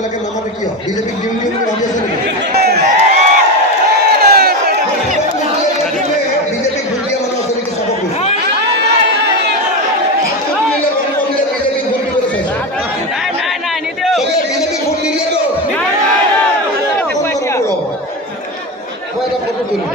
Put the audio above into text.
মানুহবিলাকে নামাতে কিয়? বিজেপিক দিম দিম বুলি ভাবি আছে নেকি? বিজেপিক ভোট দিয়া মানুহ আছে নেকি চাব খুজিছোঁ। হাতটো তুলিলে গম পালে বিজেপিক ভোট দিবলৈ চাইছে। বিজেপিক ভোট নিদিয়েতো মই এটা ফটো তুলিম।